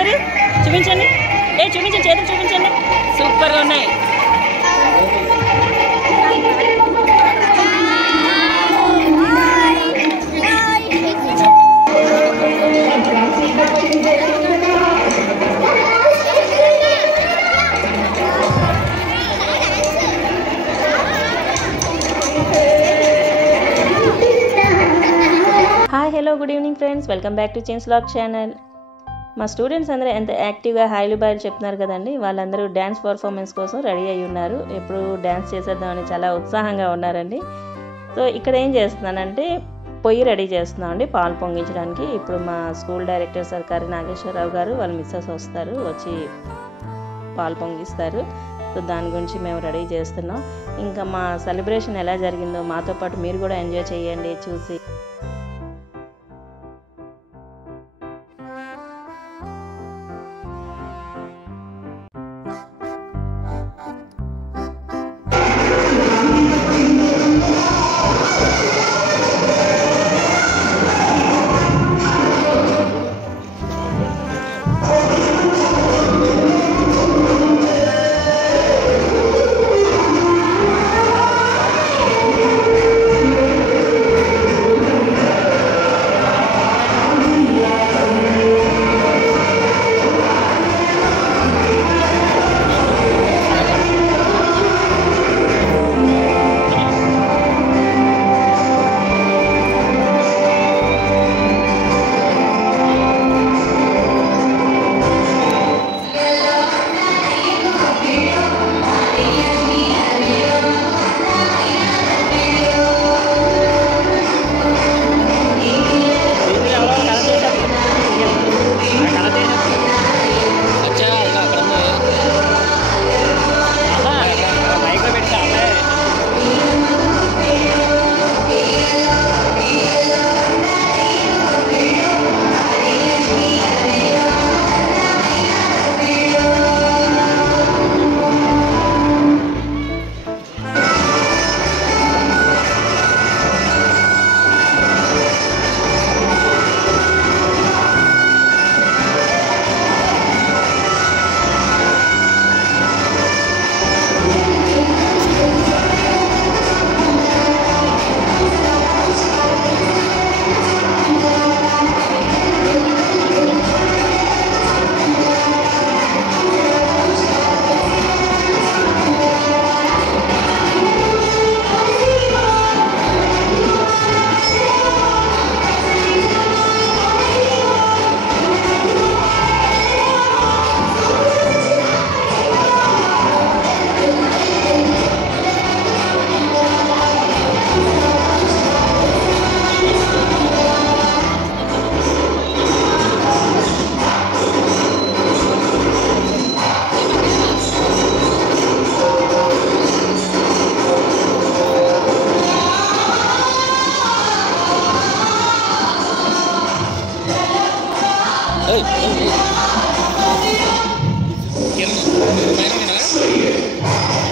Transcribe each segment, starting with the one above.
అందరూ చూపించండి. చూపించండి, చేతులు చూపించండి. సూపర్గా ఉన్నాయి. Hi, hello, good evening friends. Welcome back to చేన్స్ వ్లాగ్ ఛానల్. మా స్టూడెంట్స్ అందరూ ఎంత యాక్టివ్గా హాయిలు బాయిలు చెప్తున్నారు కదండి. వాళ్ళందరూ డ్యాన్స్ పర్ఫార్మెన్స్ కోసం రెడీ అయ్యి ఉన్నారు. ఎప్పుడు డ్యాన్స్ చేసేద్దామని చాలా ఉత్సాహంగా ఉన్నారండి. సో ఇక్కడ ఏం చేస్తున్నానంటే పొయ్యి రెడీ చేస్తున్నామండి పాలు పొంగించడానికి. ఇప్పుడు మా స్కూల్ డైరెక్టర్ సర్కారి నాగేశ్వరరావు గారు వాళ్ళ మిస్సెస్ వస్తారు, వచ్చి పాలు పొంగిస్తారు. సో దాని గురించి మేము రెడీ చేస్తున్నాం. ఇంకా మా సెలబ్రేషన్ ఎలా జరిగిందో మాతో పాటు మీరు కూడా ఎంజాయ్ చేయండి చూసి.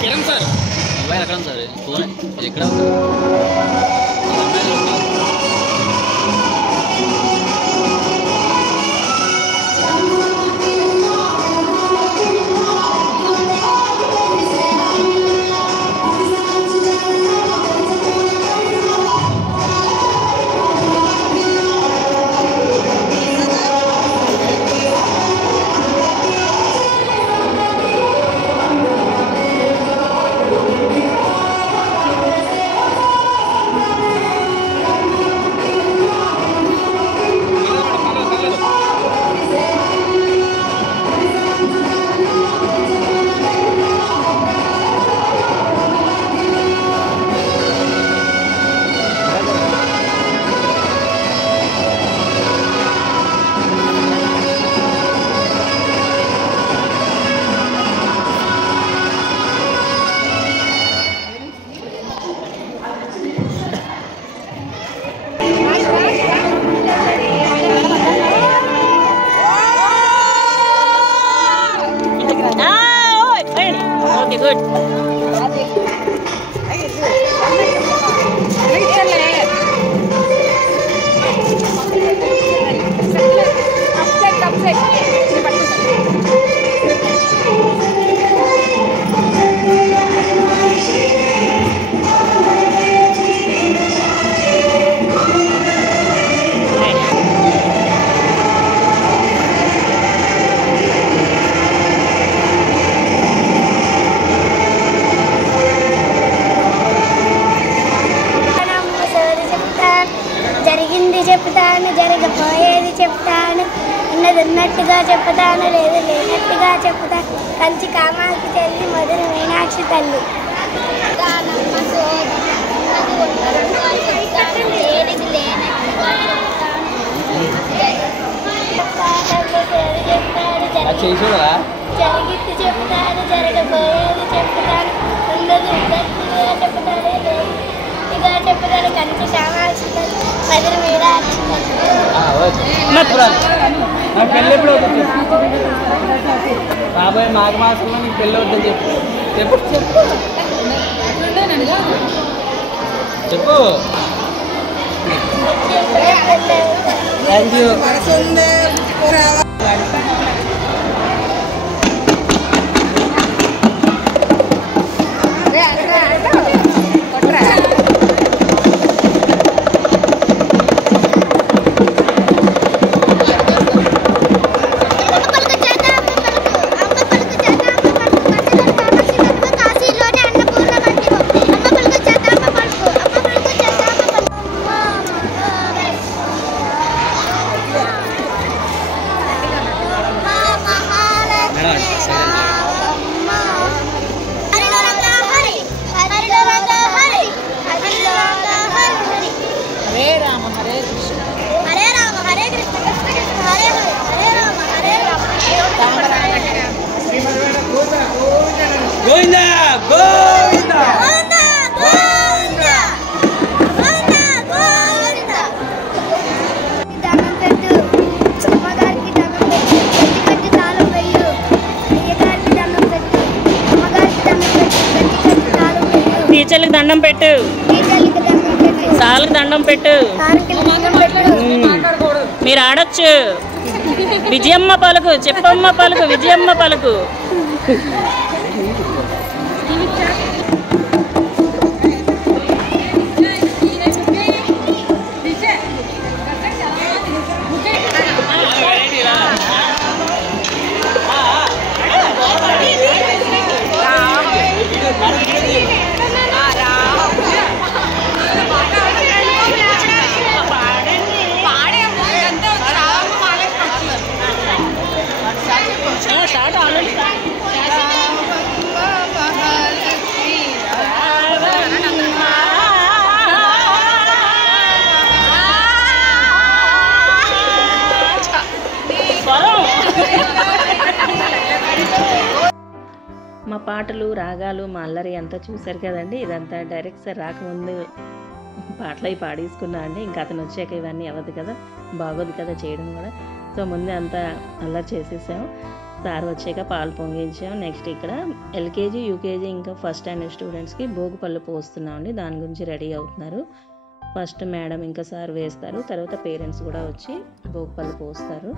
కిరణ్ సార్ మొబైల్ ఎక్కడ సార్ ఫోన్ ఎక్కడ Upset. ఉన్నట్టుగా చెప్పుతాను, లేదు లేనట్టుగా చెప్పుతాను. కంచి కామాక్షి చెల్లి, మధుర మీనాక్షి తల్లి. జరిగితే చెప్తాను, జరగబోయేది చెప్తాను, ఉన్నది ఉన్నట్టుగా చెప్తాను, లేదుగా చెప్తాను. కంచి కామాక్షి తల్లి, మధుర మీనాక్షి రాబోయే మాఘ మాసంలో నీకు పెళ్ళి అవుతుందని చెప్పు చెప్పు చెప్పు చెప్పు. Thank you. గోవిందా గోవిందా టీచర్లకు దండం పెట్టు, సార్లకు దండం పెట్టు. మీరు ఆడొచ్చు. విజయమ్మ పలుకు, చెప్పమ్మ పలుకు, విజయమ్మ పలుకు. మా పాటలు, రాగాలు, మా అల్లరి అంతా చూశారు కదండి. ఇదంతా డైరెక్ట్ సార్ రాకముందు పాటలు అవి పాడేసుకున్నా అండి. ఇంకా అతను వచ్చాక ఇవన్నీ అవ్వదు కదా, బాగోదు కదా చేయడం కూడా. సో ముందే అంతా అల్లరి చేసేసాం. సార్ వచ్చాక పాలు పొంగించాం. నెక్స్ట్ ఇక్కడ ఎల్కేజీ, యూకేజీ ఇంకా ఫస్ట్ స్టాండర్డ్ స్టూడెంట్స్కి భోగిపళ్ళు పోస్తున్నామండి. దాని గురించి రెడీ అవుతున్నారు. ఫస్ట్ మేడం ఇంకా సార్ వేస్తారు, తర్వాత పేరెంట్స్ కూడా వచ్చి భోగిపళ్ళు పోస్తారు.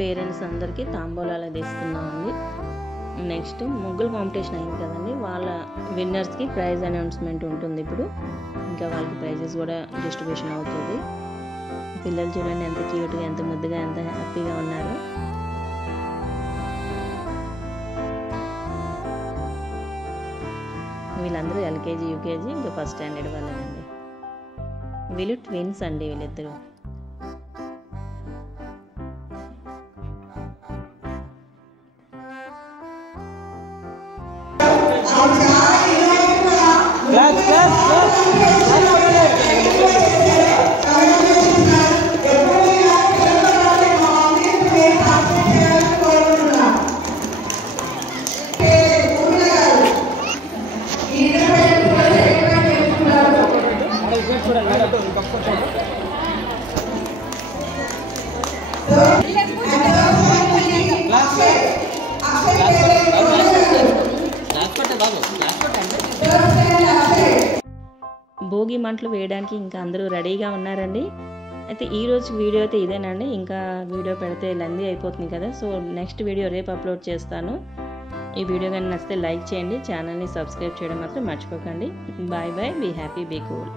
పేరెంట్స్ అందరికీ తాంబూలాలు తీస్తున్నామండి. నెక్స్ట్ ముగ్గుల కాంపిటీషన్ అయింది కదండి, వాళ్ళ విన్నర్స్కి ప్రైజ్ అనౌన్స్మెంట్ ఉంటుంది ఇప్పుడు. ఇంకా వాళ్ళకి ప్రైజెస్ కూడా డిస్ట్రిబ్యూషన్ అవుతుంది. పిల్లలు చూడండి ఎంత క్యూట్గా, ఎంత ముద్దుగా, ఎంత హ్యాపీగా ఉన్నారు. వీళ్ళందరూ ఎల్కేజీ, యూకేజీ ఇంకా ఫస్ట్ స్టాండర్డ్ వాళ్ళనండి. వీళ్ళు ట్విన్స్ అండి వీళ్ళిద్దరు. భోగి మంటలు వేయడానికి ఇంకా అందరూ రెడీగా ఉన్నారండి. అయితే ఈరోజు వీడియో అయితే ఇదేనండి. ఇంకా వీడియో పెడితే లెందీ అయిపోతుంది కదా, సో నెక్స్ట్ వీడియో రేపు అప్లోడ్ చేస్తాను. ఈ వీడియో కానీ నచ్చితే లైక్ చేయండి, ఛానల్ని సబ్స్క్రైబ్ చేయడం మాత్రం మర్చిపోకండి. Bye bye, be happy, be cool.